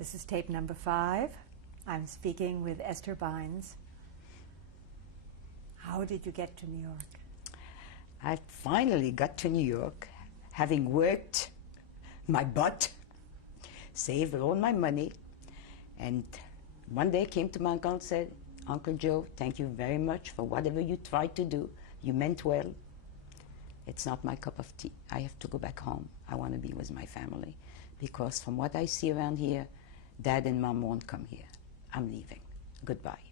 This is tape number 5. I'm speaking with Esther Bines. How did you get to New York? I finally got to New York, having worked my butt, saved all my money, and one day I came to my uncle and said, "Uncle Joe, thank you very much for whatever you tried to do. You meant well. It's not my cup of tea. I have to go back home. I want to be with my family. Because from what I see around here, Dad and Mom won't come here. I'm leaving. Goodbye."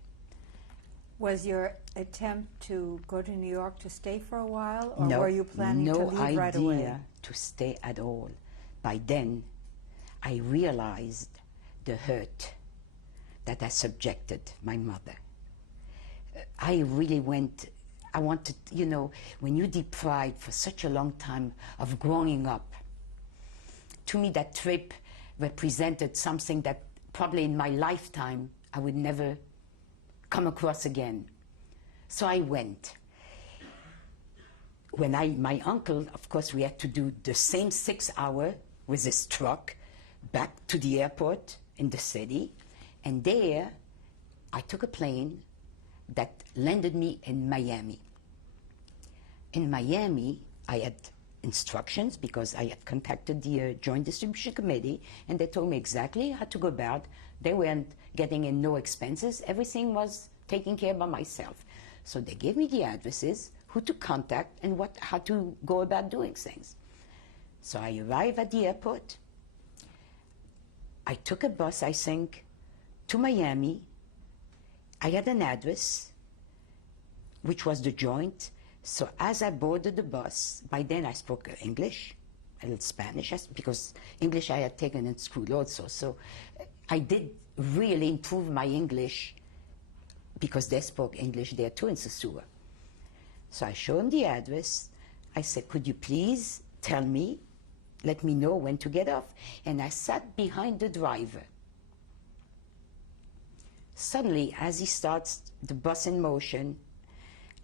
Was your attempt to go to New York to stay for a while, or No, were you planning to leave right away? No idea to stay at all. By then, I realized the hurt that I subjected my mother. I really I wanted, when you're deprived for such a long time of growing up, to me that trip represented something that probably in my lifetime I would never come across again. So I went. My uncle, of course, we had to do the same 6 hour with his truck back to the airport in the city. And there, I took a plane that landed me in Miami. In Miami, I had instructions because I had contacted the Joint Distribution Committee, and they told me exactly how to go about. They weren't getting in no expenses. Everything was taken care of by myself. So they gave me the addresses, who to contact, and how to go about doing things. So I arrived at the airport. I took a bus, I think, to Miami. I had an address, which was the Joint. So as I boarded the bus, by then I spoke English, a little Spanish, because English I had taken in school also. So I did really improve my English because they spoke English there too in Sosua. So I showed them the address. I said, "Could you please tell me, let me know when to get off?" And I sat behind the driver. Suddenly, as he starts the bus in motion,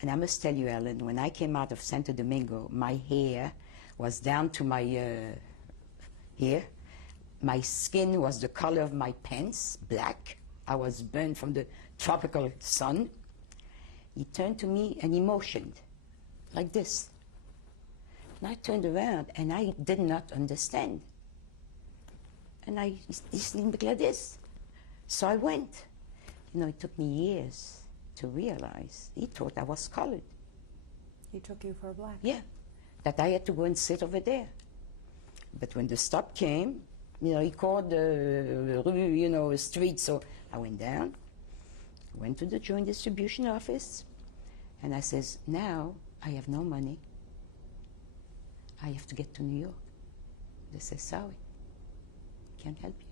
and I must tell you, Ellen, when I came out of Santo Domingo, my hair was down to my here. My skin was the color of my pants, black. I was burned from the tropical sun. He turned to me and he motioned like this. And I turned around and I did not understand. And he seemed like this. So I went. It took me years to realize he thought I was colored. He took you for a black? Yeah, that I had to go and sit over there. But when the stop came, he called the rue, street, so I went down, went to the Joint Distribution office, and I says, "Now I have no money. I have to get to New York." They said, "Sorry, can't help you.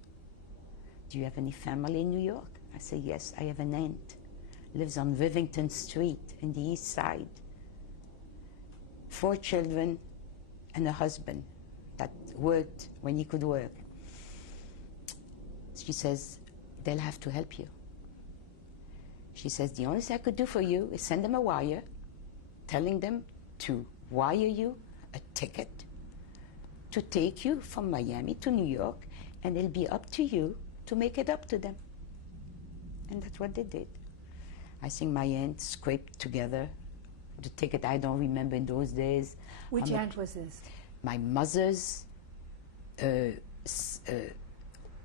Do you have any family in New York?" I said, "Yes, I have an aunt. Lives on Rivington Street in the East Side. 4 children and a husband that worked when he could work." She says, "They'll have to help you." She says, "The only thing I could do for you is send them a wire, telling them to wire you a ticket to take you from Miami to New York, and it'll be up to you to make it up to them." And that's what they did. I think my aunt scraped together the ticket. I don't remember in those days. Which aunt was this? My mother's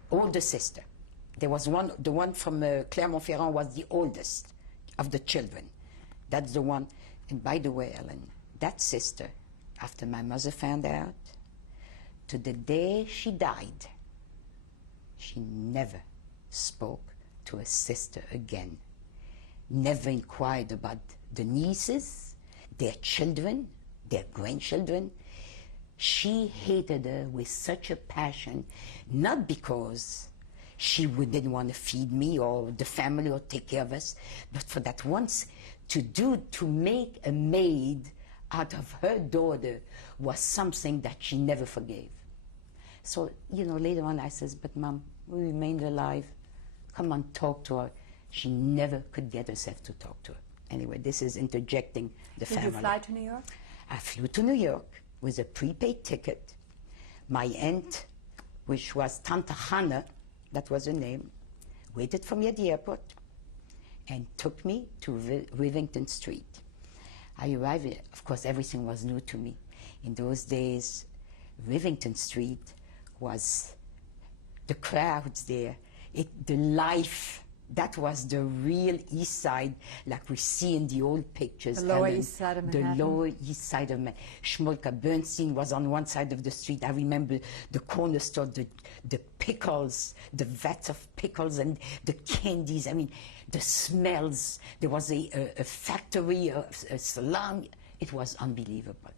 older sister. There was the one from Clermont-Ferrand was the oldest of the children. That's the one. And by the way, Ellen, that sister, after my mother found out, to the day she died, she never spoke to a sister again. Never inquired about the nieces, their children, their grandchildren. She hated her with such a passion, not because she didn't want to feed me or the family or take care of us, but for that once to make a maid out of her daughter was something that she never forgave. So, later on I says, "But Mom, we remained alive. Come on, talk to her." She never could get herself to talk to her. Anyway, this is interjecting the family. Did you fly to New York? I flew to New York with a prepaid ticket. My aunt, which was Tante Hannah, that was her name, waited for me at the airport and took me to Rivington Street. I arrived, of course, everything was new to me. In those days, Rivington Street was the crowds there, the life. That was the real East Side, like we see in the old pictures. The Lower East Side of Manhattan. The Lower East Side of Manhattan. Schmolka Bernstein was on one side of the street. I remember the corner store, the pickles, the vats of pickles and the candies. I mean, the smells. There was a factory, a salon. It was unbelievable.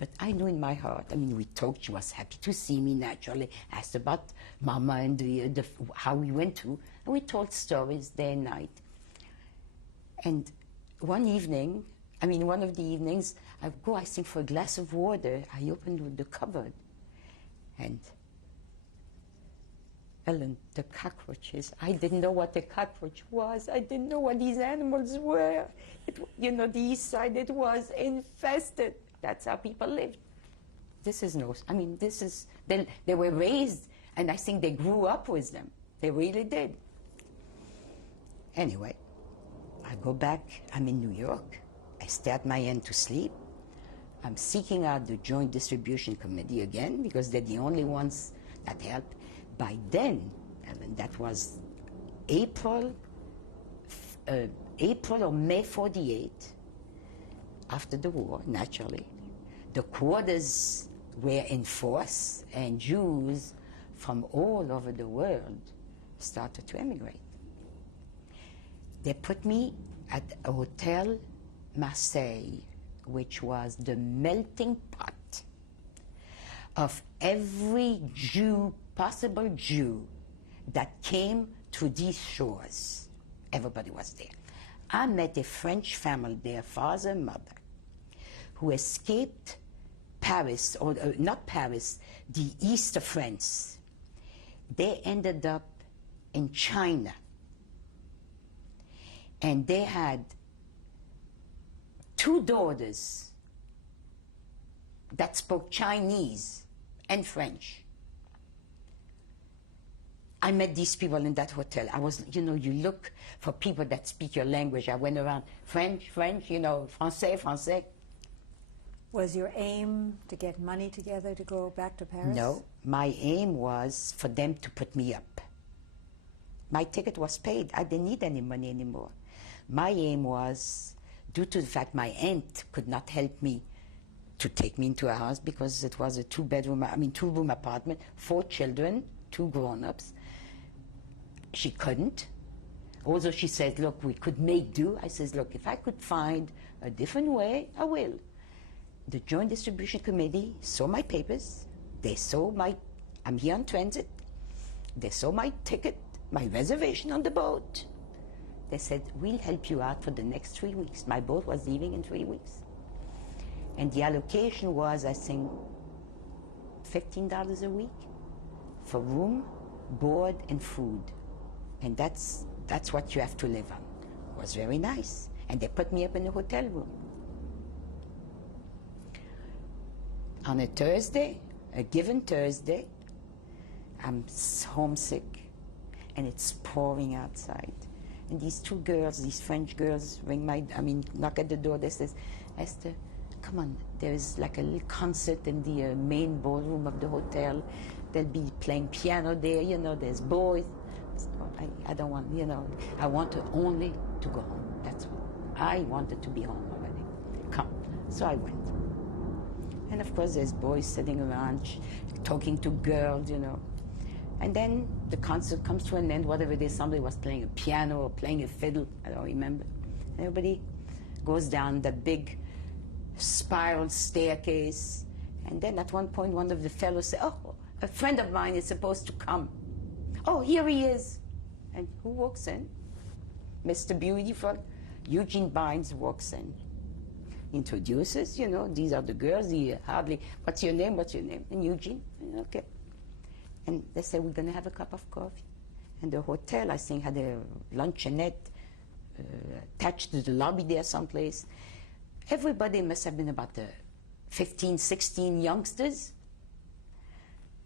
But I knew in my heart, I mean, we talked, she was happy to see me naturally, asked about Mama and how we went to, and we told stories day and night. And one evening, one of the evenings, I go, I think, for a glass of water. I opened the cupboard, and Ellen, the cockroaches. I didn't know what a cockroach was. I didn't know what these animals were. The East Side, it was infested. That's how people lived. They were raised, and I think they grew up with them. They really did. Anyway, I go back, I'm in New York. I stay at my end to sleep. I'm seeking out the Joint Distribution Committee again, because they're the only ones that help. By then, that was April or May 48, after the war, naturally, the quotas were in force, and Jews from all over the world started to emigrate. They put me at a hotel, Marseille, which was the melting pot of every Jew, possible Jew, that came to these shores. Everybody was there. I met a French family, their father and mother, who escaped Paris, or not Paris, the east of France. They ended up in China. And they had 2 daughters that spoke Chinese and French. I met these people in that hotel. I was, you look for people that speak your language. I went around, French, français. Was your aim to get money together to go back to Paris? No, my aim was for them to put me up. My ticket was paid. I didn't need any money anymore. My aim was, due to the fact my aunt could not help me to take me into a house because it was a 2-room apartment, 4 children, 2 grown-ups. She couldn't. Although she said, look, we could make do. I says, look, if I could find a different way, I will. The Joint Distribution Committee saw my papers. They saw I'm here on transit. They saw my ticket, my reservation on the boat. They said, we'll help you out for the next 3 weeks. My boat was leaving in 3 weeks. And the allocation was, I think, $15 a week for room, board, and food. And that's what you have to live on. It was very nice. And they put me up in a hotel room. On a Thursday, a given Thursday, I'm homesick, and it's pouring outside. And these 2 girls, these French girls, knock at the door. They says, Esther, come on, there's like a little concert in the main ballroom of the hotel. They'll be playing piano there, there's boys. I don't want, I want only to go home. That's all. I wanted to be home already. Come. So I went. And of course, there's boys sitting around, talking to girls, And then the concert comes to an end, whatever it is, somebody was playing a piano or playing a fiddle, I don't remember. Everybody goes down that big spiral staircase. And then at one point, one of the fellows said, oh, a friend of mine is supposed to come. Oh, here he is. And who walks in? Mr. Beautiful, Eugene Bines walks in. Introduces, these are the girls, what's your name? And Eugene, okay. And they said, we're going to have a cup of coffee. And the hotel, I think, had a luncheonette attached to the lobby there someplace. Everybody must have been about 15, 16 youngsters.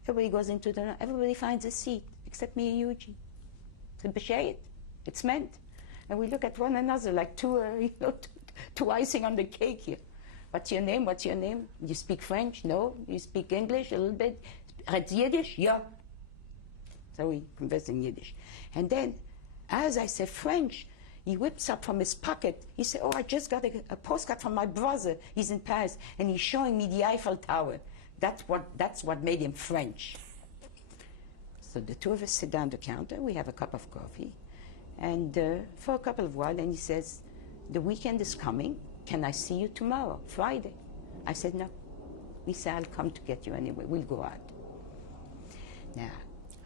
Everybody goes everybody finds a seat except me and Eugene. I said, B'Shayit, it's meant. And we look at one another like two icing on the cake here. What's your name? What's your name? You speak French? No. You speak English a little bit? Yiddish? Yeah. So we conversed in Yiddish. And then, as I said French, he whips up from his pocket. He said, oh, I just got a postcard from my brother. He's in Paris, and he's showing me the Eiffel Tower. That's what made him French. So the two of us sit down at the counter. We have a cup of coffee. And for a couple of while, and he says, the weekend is coming. Can I see you tomorrow, Friday? I said, no. He said, I'll come to get you anyway. We'll go out. Now,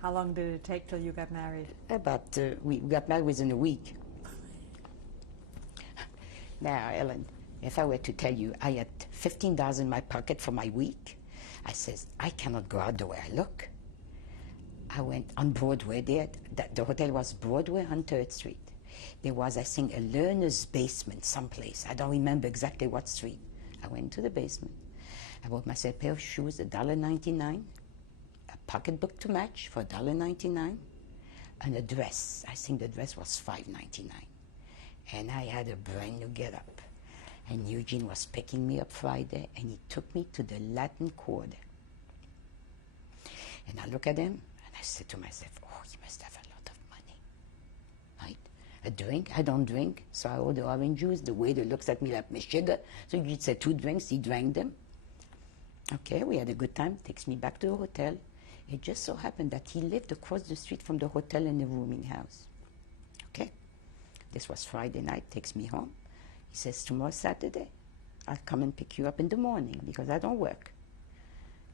How long did it take till you got married? We got married within a week. Now, Ellen, if I were to tell you I had $15 in my pocket for my week, I says, I cannot go out the way I look. I went on Broadway there. The hotel was Broadway on 3rd Street. There was, I think, a learner's basement someplace. I don't remember exactly what street. I went to the basement. I bought myself a pair of shoes, $1.99, a pocketbook to match for $1.99, and a dress. I think the dress was $5.99. And I had a brand new get-up. And Eugene was picking me up Friday, and he took me to the Latin Quarter. And I look at him, and I said to myself, oh, he must have a lot of money, right? A drink? I don't drink, so I order orange juice. The waiter looks at me like my sugar. So Eugene said 2 drinks, he drank them. Okay, we had a good time, takes me back to the hotel. It just so happened that he lived across the street from the hotel in the rooming house. Okay, this was Friday night, takes me home. He says, tomorrow Saturday, I'll come and pick you up in the morning because I don't work.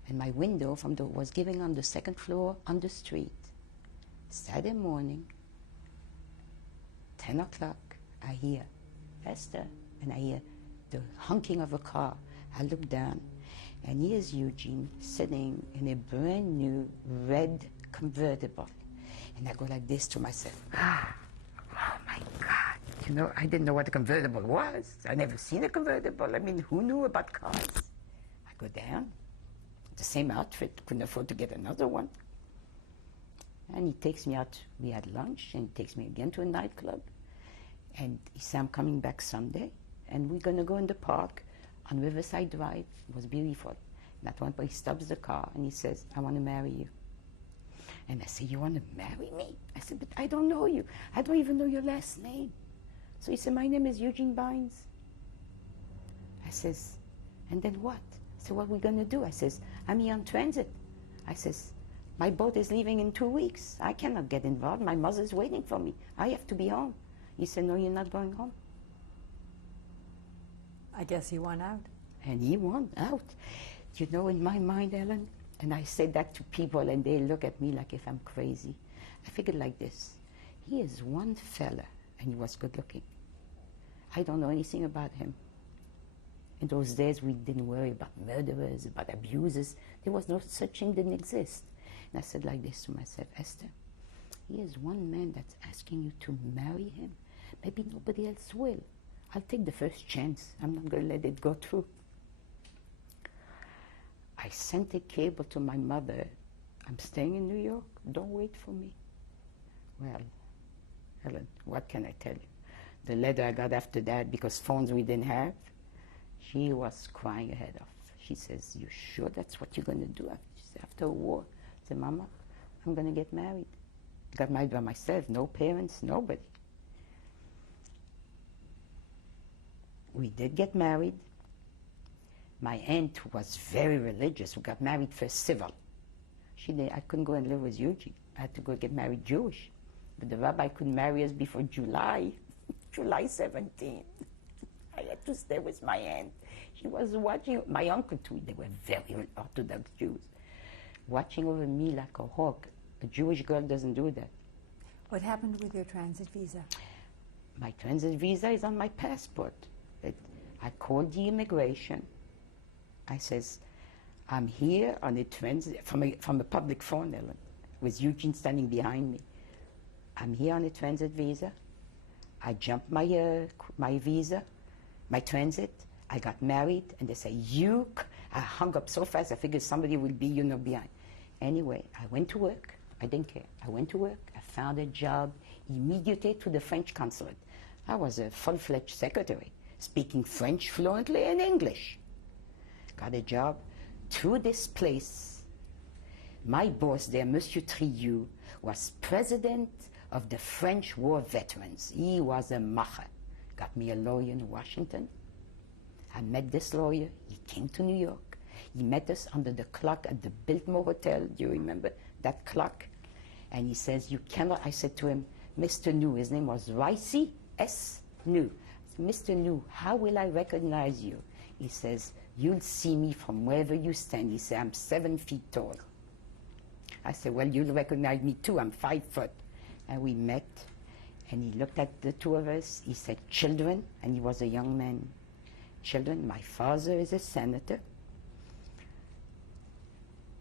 And my window was giving on the 2nd floor on the street. Saturday morning, 10 o'clock, I hear Esther, and I hear the honking of a car. I look down, and here's Eugene sitting in a brand new red convertible. And I go like this to myself. Oh my God. You know, I didn't know what a convertible was. I never seen a convertible. I mean, who knew about cars? I go down, the same outfit, couldn't afford to get another one. And he takes me out. We had lunch, and he takes me again to a nightclub. And he said, I'm coming back Sunday, and we're going to go in the park on Riverside Drive. It was beautiful. And at one point, he stops the car, and he says, I want to marry you. And I said, you want to marry me? I said, but I don't know you. I don't even know your last name. So he said, my name is Eugene Bines. I says, and then what? I said, what are we going to do? I says, I'm here on transit. I says, my boat is leaving in 2 weeks. I cannot get involved. My mother's waiting for me. I have to be home. He said, no, you're not going home. I guess he won out. And he won out. You know, in my mind, Ellen, and I say that to people, and they look at me like if I'm crazy. I figured like this. He is one fella, and he was good looking. I don't know anything about him. In those days, we didn't worry about murderers, about abusers. There was no such thing, didn't exist. And I said like this to myself, Esther, he is one man that's asking you to marry him. Maybe nobody else will. I'll take the first chance. I'm not going to let it go through. I sent a cable to my mother. I'm staying in New York. Don't wait for me. Well, Helen, what can I tell you? The letter I got after that, because phones we didn't have, she was crying her head off. She says, you sure that's what you're going to do after a war? I said, Mama, I'm going to get married. I got married by myself, no parents, nobody. We did get married. My aunt was very religious. We got married first civil. I couldn't go and live with Eugene. I had to go get married Jewish. But the rabbi couldn't marry us before July 17. I had to stay with my aunt. She was watching, my uncle too, they were very Orthodox Jews, watching over me like a hawk. A Jewish girl doesn't do that. What happened with your transit visa? My transit visa is on my passport. I called the immigration. I says, I'm here on a transit, from a public phone, Ellen, with Eugene standing behind me. I'm here on a transit visa. I jumped my visa, my transit. I got married, and they say, I hung up so fast, I figured somebody will be, behind. Anyway, I went to work. I didn't care. I went to work. I found a job immediately to the French consulate. I was a full-fledged secretary, speaking French fluently and English. Got a job through this place. My boss there, Monsieur Triou, was president of the French war veterans. He was a macher. Got me a lawyer in Washington. I met this lawyer. He came to New York. He met us under the clock at the Biltmore Hotel. Do you remember that clock? And he says, you cannot, I said to him, Mr. New, his name was Ricey S. New. Mr. New, how will I recognize you? He says, you'll see me from wherever you stand. He said, I'm 7 feet tall. I said, well, you'll recognize me too. I'm 5 foot. And we met, and he looked at the two of us. He said, children, and he was a young man. Children, my father is a senator.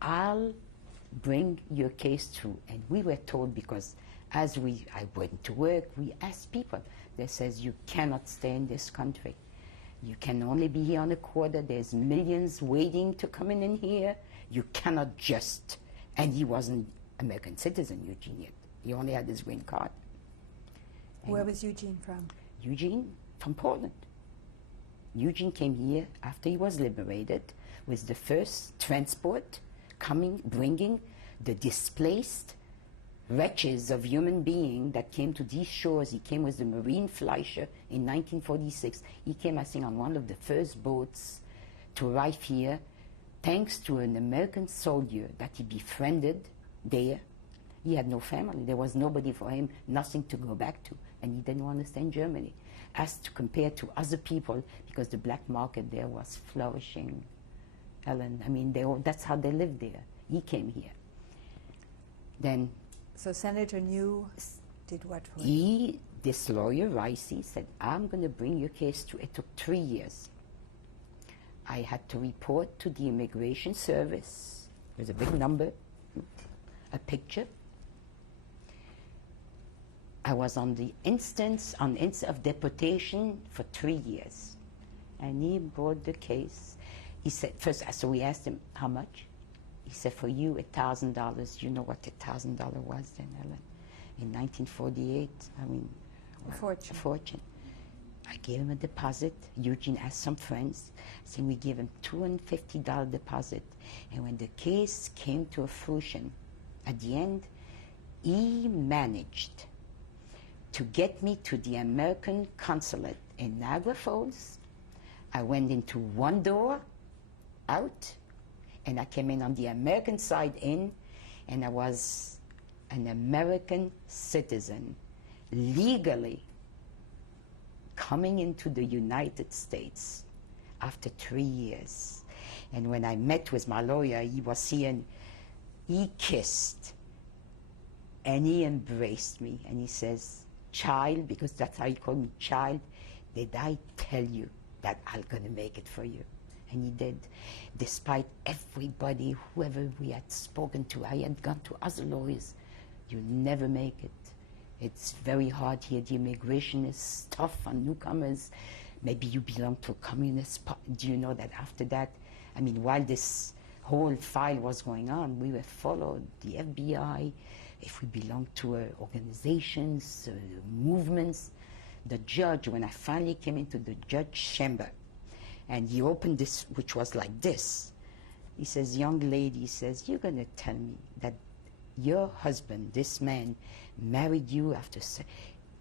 I'll bring your case through. And we were told, because as I went to work, we asked people. They says, you cannot stay in this country. You can only be here on a quota. There's millions waiting to come in here. You cannot just. And he wasn't American citizen, Eugene, yet. He only had his green card. And where was Eugene from? Eugene from Poland. Eugene came here after he was liberated with the first transport bringing the displaced wretches of human beings that came to these shores. He came with the Marine Fleischer in 1946. He came, I think, on one of the first boats to arrive here, thanks to an American soldier that he befriended there. He had no family. There was nobody for him, nothing to go back to, and he didn't want to stay in Germany. As to compare to other people, because the black market there was flourishing. Ellen, I mean, that's how they lived there. He came here. Then So Senator New did what for you? This lawyer, Ricey, said, I'm going to bring your case to. It took 3 years. I had to report to the Immigration Service. There's a big number, a picture. I was on the instance of deportation for 3 years. And he brought the case. He said, first, so we asked him, how much? He said, for you, $1,000. You know what $1,000 was then, Ellen? In 1948, I mean, A fortune. A fortune. I gave him a deposit. Eugene asked some friends. So we gave him $250 deposit. And when the case came to a fruition, at the end, he managed to get me to the American consulate in Niagara Falls. I went into one door, out, and I came in on the American side in, and I was an American citizen, legally coming into the United States after 3 years. And when I met with my lawyer, he was here, and he kissed, and he embraced me, and he says, child, because that's how he called me, child, did I tell you that I'm going to make it for you? And he did. Despite everybody, whoever we had spoken to, I had gone to other lawyers, you never make it. It's very hard here. The immigration is tough on newcomers. Maybe you belong to a communist party. Do you know that after that, I mean, while this whole file was going on, we were followed, the FBI, if we belonged to organizations, movements. The judge, when I finally came into the judge chamber, and he opened this, which was like this, he says, young lady, he says, you're going to tell me that your husband, this man, married you after,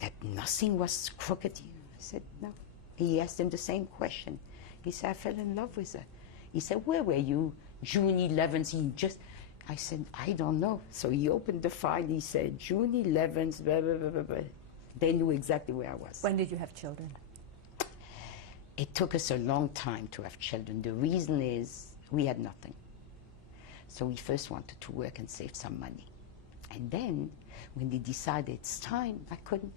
that nothing was crooked? I said, no. He asked him the same question. He said, I fell in love with her. He said, where were you June 11th? I said, I don't know. So he opened the file. He said, June 11th, blah, blah, blah, blah, blah. They knew exactly where I was. When did you have children? It took us a long time to have children. The reason is we had nothing. So we first wanted to work and save some money. And then, when they decided it's time, I couldn't.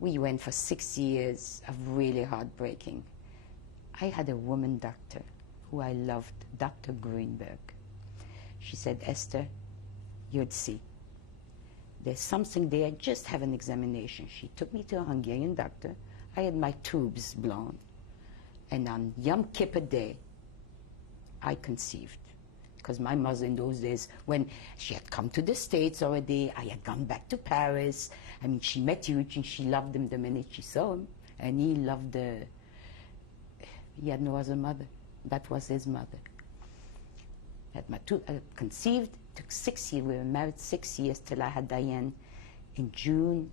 We went for 6 years of really heartbreaking. I had a woman doctor who I loved, Dr. Greenberg. She said, Esther, you'd see. There's something there, just have an examination. She took me to a Hungarian doctor. I had my tubes blown. And on Yom Kippur Day, I conceived. because my mother in those days, when she had come to the States already, I had gone back to Paris. I mean, she met Eugene, she loved him the minute she saw him, and he loved he had no other mother. That was his mother. Had my conceived, took 6 years, we were married 6 years till I had Diane in June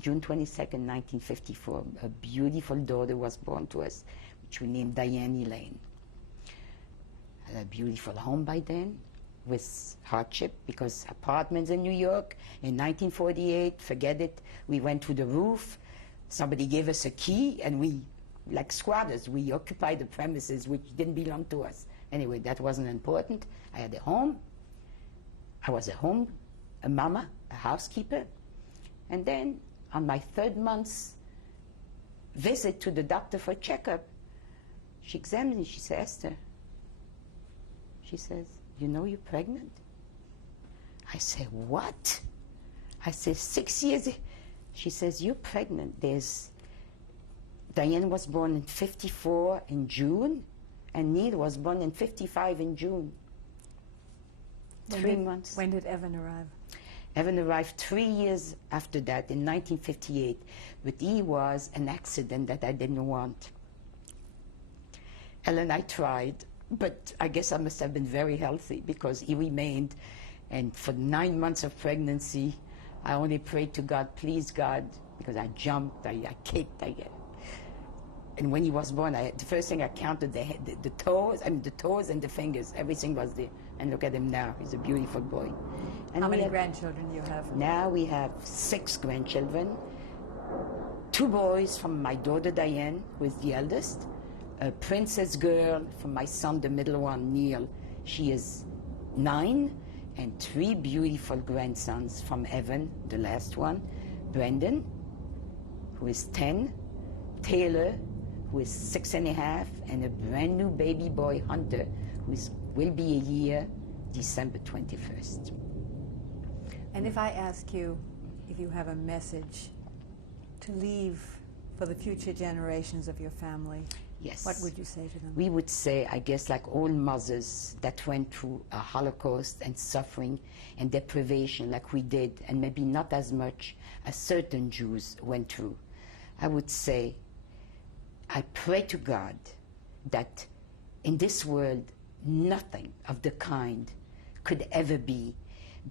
22nd, 1954. A beautiful daughter was born to us, which we named Diane Elaine. Had a beautiful home by then, with hardship, because apartments in New York in 1948, forget it, we went to the roof, somebody gave us a key, and we, like squatters, we occupied the premises which didn't belong to us. Anyway, that wasn't important. I had a home. I was a mama, a housekeeper. And then on my 3rd month's visit to the doctor for a checkup, she examined me. She said, Esther, she says, you know you're pregnant? I said, what? I said, 6 years. She says, you're pregnant. Diane was born in 54 in June, and Neil was born in 55 in June. 3 months. When did Evan arrive? Evan arrived 3 years after that, in 1958, but he was an accident that I didn't want. Ellen, I tried, but I guess I must have been very healthy, because he remained, and for 9 months of pregnancy, I only prayed to God, please God, because I jumped, I kicked, and when he was born, the first thing I counted the toes and the fingers. Everything was there. And look at him now. He's a beautiful boy. And how many grandchildren do you have? Now we have 6 grandchildren. 2 boys from my daughter Diane, who is the eldest. A princess girl from my son, the middle one, Neil. She is 9. And 3 beautiful grandsons from Evan, the last one. Brendan, who is 10. Taylor, who is 6.5, and a brand new baby boy, Hunter, who will be a year, December 21st. And if I ask you if you have a message to leave for the future generations of your family, yes, what would you say to them? We would say, I guess, like all mothers that went through a Holocaust and suffering and deprivation like we did, and maybe not as much as certain Jews went through, I would say, I pray to God that in this world, nothing of the kind could ever be,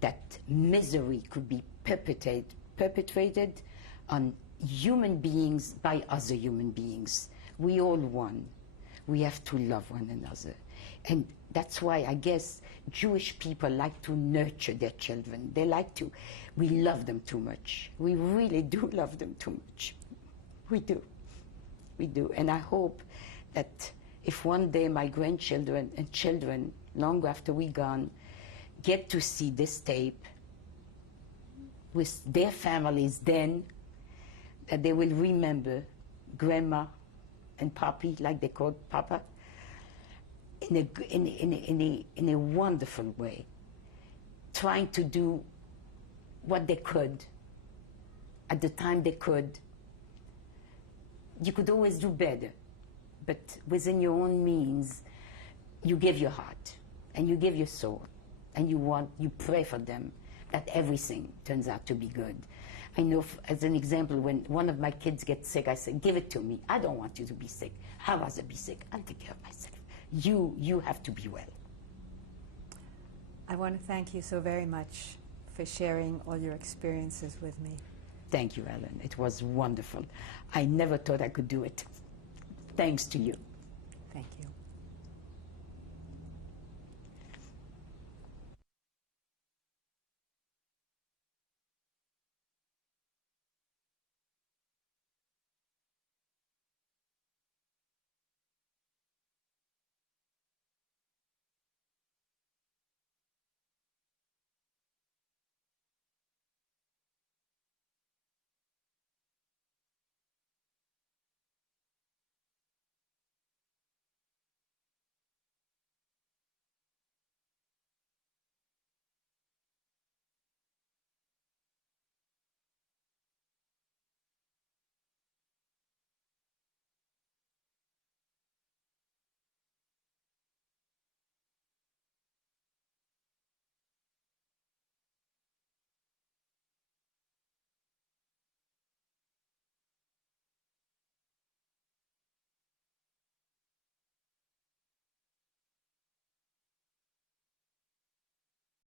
that misery could be perpetrated on human beings by other human beings. We all one. We have to love one another. And that's why I guess Jewish people like to nurture their children. We love them too much. We really do love them too much. We do. We do. And I hope that if one day my grandchildren and children, long after we're gone, get to see this tape with their families then, that they will remember Grandma and Papi, like they called Papa, in a wonderful way, trying to do what they could at the time they could. You could always do better, but within your own means, you give your heart and you give your soul, and you pray for them that everything turns out to be good. I know, as an example, when one of my kids gets sick, I say, give it to me. I don't want you to be sick. I'd rather be sick. I'll take care of myself. You have to be well. I want to thank you so very much for sharing all your experiences with me. Thank you, Ellen. It was wonderful. I never thought I could do it. Thanks to you.